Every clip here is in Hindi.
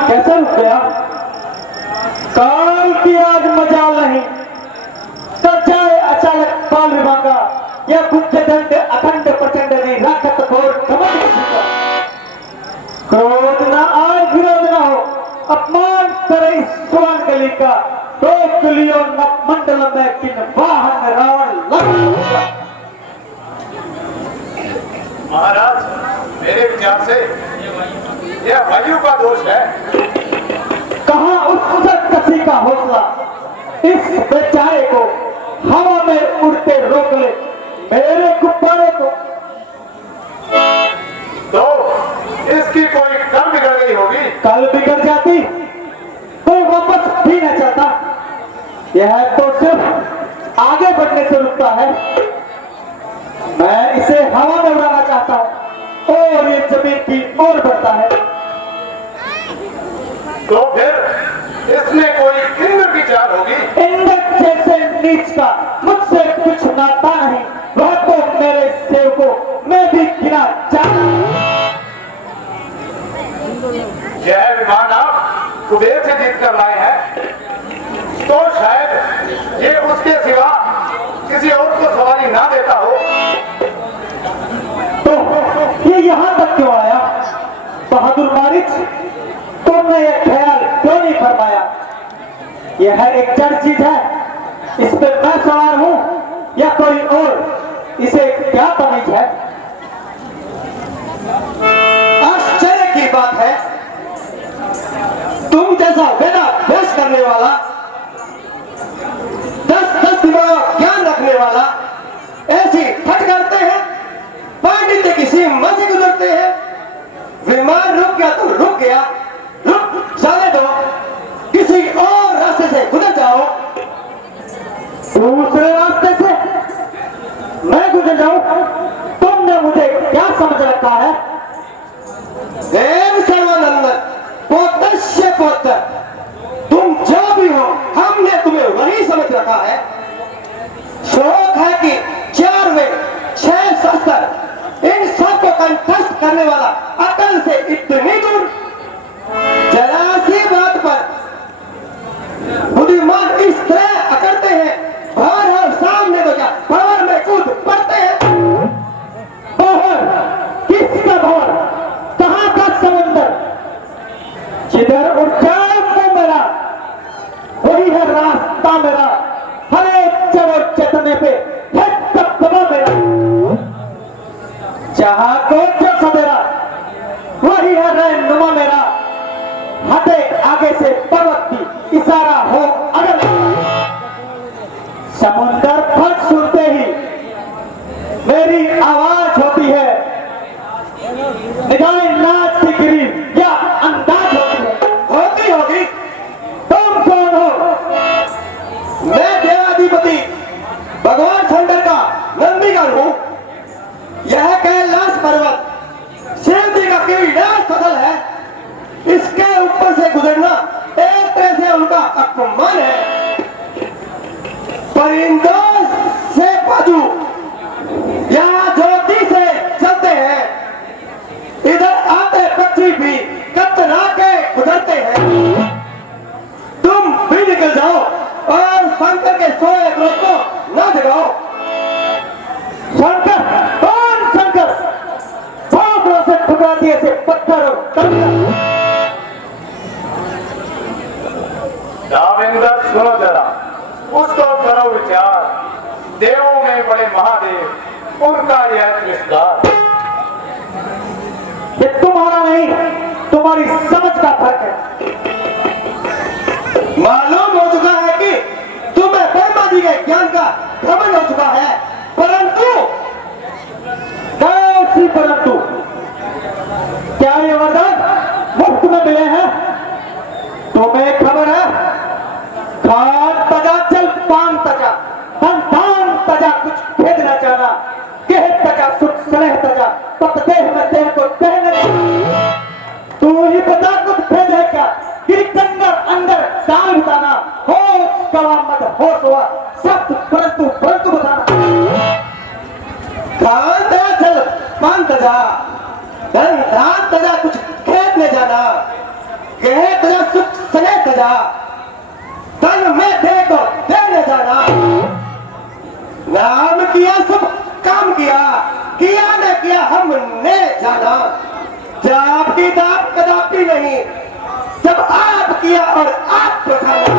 कैसे रुक गया? काल की आज मजाल नहीं तो जाए अचानक बाल विवाह का या कुछ दंड अखंड प्रचंड नहीं राखत घोर कमल किसी का। क्रोध न आए विरोध न हो अपमान करे इस स्वर्ण गली का रोक लियो न मंडल में किन वाहन रावण लगा। महाराज मेरे विचार से यह वायु का दोष है। कहां उस कसी का हौसला इस बेचारे को हवा में उड़ते रोक ले मेरे गुब्बारे को। तो इसकी कोई कल बिगड़ गई होगी। कल बिगड़ जाती तो वापस भी न चलता। यह तो सिर्फ आगे बढ़ने से रुकता है। मैं इसे हवा में उड़ाना चाहता हूं और ये जमीन की ओर बढ़ता है। तो फिर इसमें कोई इंद्र की चाल होगी। इंद्र जैसे नीच का मुझसे कुछ नाता नहीं। वह तो मेरे सेवकों में भी गिना जाना। यह विमान आप कुबेर से जीत कर लाए हैं तो शायद ये उसके सिवा किसी और को सवारी ना देता हो। तो ये यहाँ तक क्यों आया? बहादुर मारिच तुमने यह ख्याल क्यों नहीं फरमाया? यह एक जड़ चीज है। इस पे मैं सवार हूं या कोई और, इसे क्या तमीज है? आश्चर्य की बात है तुम जैसा वेदा पेश करने वाला 10-10 दिमाग ज्ञान रखने वाला ऐसी फट करते हैं पांडित्य की सीमा से गुजरते हैं। विमान रुक गया तो रुक गया, रुक जाने दो, किसी और रास्ते से गुजर जाओ। दूसरे रास्ते से मैं गुजर जाऊं? तुमने मुझे क्या समझ रखा है? देव सर्वानंद पोतस्य पोत्र तुम जो भी हो हमने तुम्हें वही समझ रखा है। शौक है कि 4 वेद 6 शास्त्र इन सबको कंठस्थ करने वाला अकल से इतनी दूर। जरा सी बात पर बुद्धिमान इस तरह अकड़ते हैं बाहर और सामने तो क्या बाहर में कूद पड़ते हैं। बाहर किसका बाहर? कहां का समंदर? जिधर उठ जाए वो मेरा वही है रास्ता मेरा। हर एक चलो चेतने पे है दबदबा मेरा। जहां को जो सवेरा वही है रहनुमा मेरा। हटे आगे से पर्वत की इशारा हो अगर समुंदर फट सुनते ही मेरी आवाज होती है। निगाहें नाच की गिरी या अंदाज होती होगी। तुम कौन हो? मैं देवाधिपति भगवान शंकर का नंदीगण हूं। यह कैलाश पर्वत शिव जी का कैलाश स्थल है। इसके ऊपर से गुजरना एक तरह से उनका अपमान है। परिंदों से बाजू या ज्योति से चलते हैं, इधर आते पक्षी भी कतरा के गुजरते हैं। तुम भी निकल जाओ और शंकर के सोए क्रोध को न जगाओ। शंकर? कौन शंकर? बाबरों से ठुकरा दिए से पत्थर और तंत्र। दाविंदर सुनो जरा, उसको करो विचार। देवों में बड़े महादेव उनका यह तिरस्कार। ये तुम्हारा नहीं तुम्हारी समझ का फर्क है। मालूम हो चुका है कि तुम्हें ब्रह्मा जी के ज्ञान का भ्रमण हो चुका है, परंतु कैसी परंतु? क्या ये वरदान मुफ्त में मिले हैं? तुम्हें खबर है? खान तजा चल पान तजा धन तजा कुछ भेद न जाना कह तजा सुख स्नेह तजा तब देह में देह को कहने तू ही बता कुछ भेद है क्या? गिरकंदर अंदर दाल बताना होश गवा मत होश हुआ सब परंतु परंतु बताना। खान तजा चल पान तजा धन धान तजा कुछ खेत में जाना कहे तुझा सुख सने तजा तन में देखो देने जाना नाम किया सब काम किया किया न किया हमने जाना जब की दाप कदापि नहीं जब आप किया और आप खाना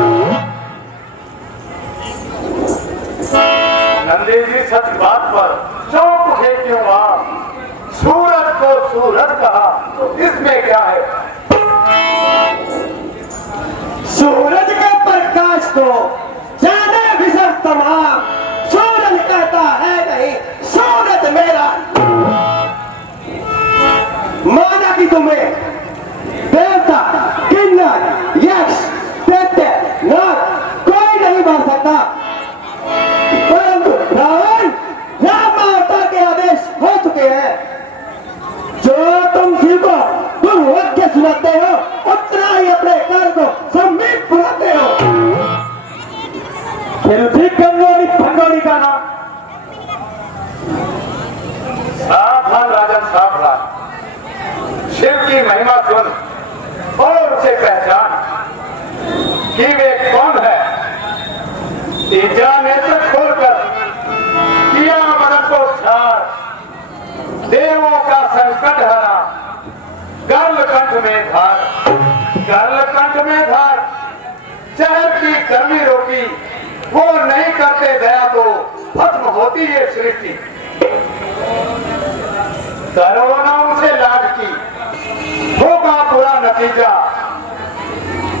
नंदी जी सच बात पर चौंक उठे क्यों आप सूरज को सूरज कहा तो इसमें क्या है सूरज के प्रकाश को जाने विसर तमाम सूरज कहता है नहीं सूरज मेरा माना कि तुम्हें देवता किन्नर यक्ष दैत्य नाग कोई नहीं मार सकता परंतु रावण राम अवतार के आदेश हो चुके हैं जो तुम सीखो तुम वाक्य सुनाते हो उतना ही अपने कार्य को समीप बुलाते हो फिर भी कंगोरी भंगोरी का नाम सावधान राजन सावधान शिव की महिमा सुन और उसे पहचान कि वे कौन है तीजा नेत्र खोलकर किया मन को छाड़ देवों का संकट हरा गर्ल कंठ में धार चहर की गर्मी रोकी वो नहीं करते दया तो भस्म होती है सृष्टि करो ना उसे लाड की होगा बुरा नतीजा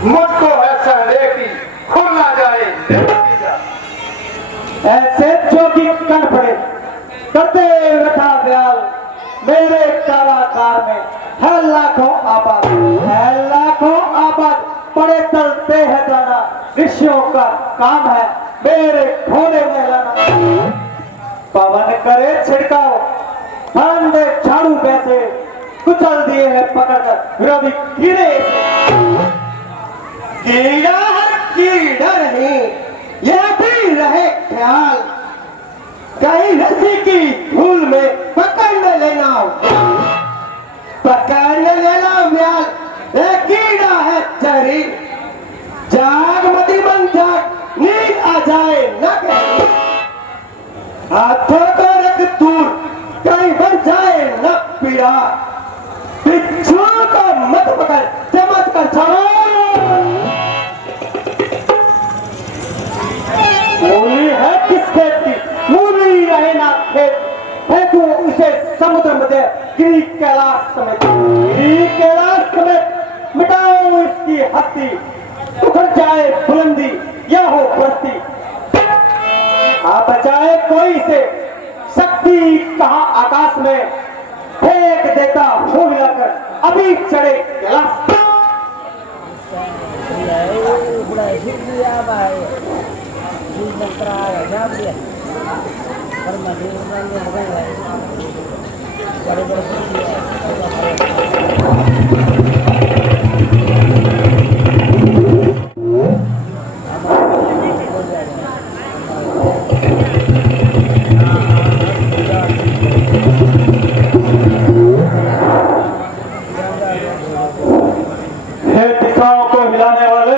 मुझको है संदेह की खुल ना जाए नतीजा ऐसे जोगी कण पड़े करते रखा दयाल मेरे कारागार में है लाखों आबाद पड़े चलते हैं जाना ऋषियों का काम है मेरे घोड़े में लाना पवन करे छिड़काओ ठंडे झाड़ू पैसे कुचल दिए हैं पकड़कर विरोधी कीड़े कीड़ा हर कीड़ा नहीं यह भी रहे ख्याल कहीं रस्सी की धूल में पकड़ न लेना म्याल यह कीड़ा है चरी जाग मती मन जाग नींद आ जाए न कहीं हाथों को रख दूर कहीं बन जाए न पीड़ा बिच्छू को मत पकड़ चमक कर छोड़ो मूली है किस खेत की मूली रहे ना खेत फेंकू उसे समुद्र में दे गिरी कैलाश समेत मिटाओ इसकी हस्ती उखड़ जाए बुलंदी या हो बस्ती आप बचाए कोई से शक्ति कहाँ आकाश में फेंक देता हो मिलाकर अभी चढ़े कैलाश दिशाओं को हिलाने वाले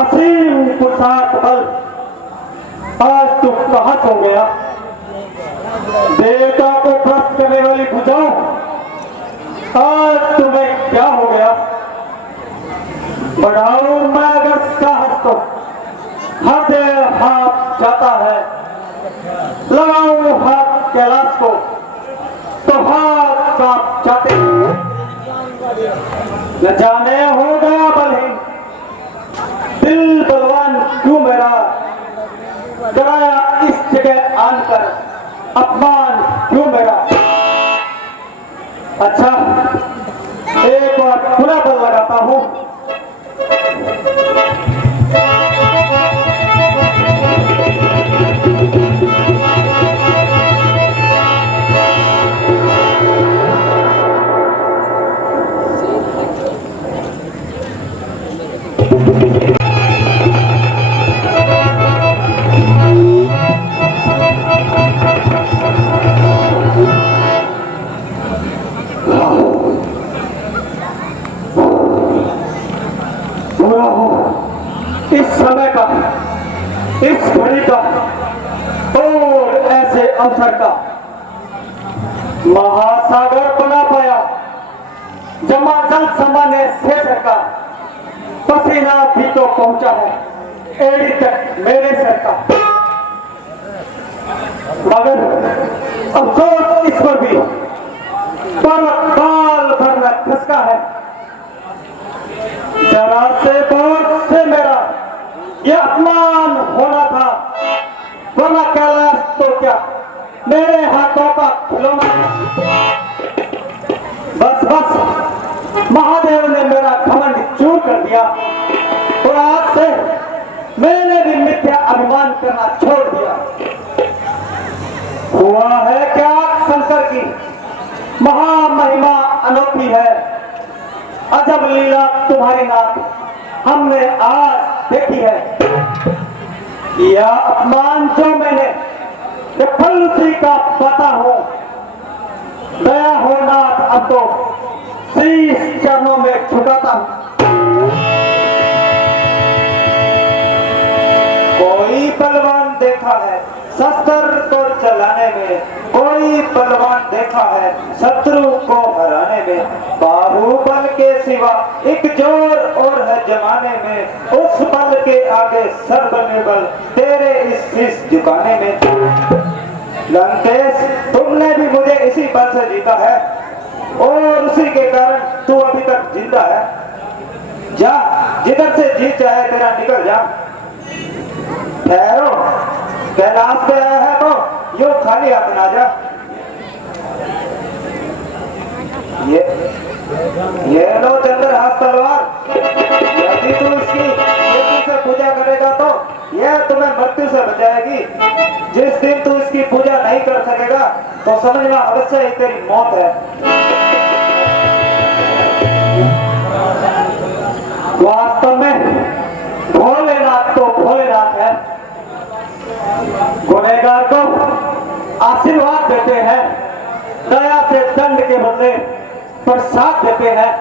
असीम पुरुषार्थ बल आज तुम कहां सो गया देवता को भ्रष्ट करने वाली भुजाओं आज तुम्हें क्या हो गया बढ़ाओ मैं अगर साहस तो हृदय हाथ जाता है लगाओ हाथ कैलाश को तो हाथ कांप जाते न जाने हो गया बलहीन दिल बलवान क्यों मेरा कराया इस जगह आनकर अपमान क्यों मेरा अच्छा एक बार पुनः बल लगाता हूं समय का, इस घड़ी का और ऐसे अवसर का महासागर बना पाया। जमा जल समाने से सरका, पसीना भी तो पहुंचा है एड़ी तक मेरे सर का। मगर अफसोस इस पर भी पर्वत बाल भरना खसका है। जरा से बहुत से मेरा यह अपमान होना था, वरना कैलाश तो क्या मेरे हाथों का खिलौना। बस बस महादेव ने मेरा घमंड चूर कर दिया और आज से मैंने भी मिथ्या अभिमान करना छोड़ दिया। हुआ है क्या शंकर की महामहिमा अनोखी है, अजब लीला तुम्हारी नाथ हमने आज देखी है। यह अपमान जो मैंने ये फल उसी का पता हो, दया हो नाथ अब तो शीश चरणों में झुकाता हूं। कोई बलवान देखा है शस्त्र को चलाने में, कोई बलवान देखा है शत्रु को हराने में। बाहुबल के सिवा एक जोर और है जमाने में, उस बल के आगे सर्वनिर्बल तेरे इस शीश झुकाने में। लंकेश तुमने भी मुझे इसी बल से जीता है और उसी के कारण तू अभी तक जिंदा है। जा जिधर से जी चाहे तेरा निकल जा। ठहरो, कैलाश पे आया है तो यूं खाली हाथ ना जा। ये लो चंद्रहास तलवार, यदि तू इसकी यदि से पूजा करेगा तो यह तुम्हें मृत्यु से बचाएगी। जिस दिन तू इसकी पूजा नहीं कर सकेगा तो समझना अवश्य ही तेरी मौत है। वास्तव में भोलेनाथ तो भोलेनाथ है, गुनहगार को आशीर्वाद देते हैं, दया से दंड के बदले प्रसाद देते हैं।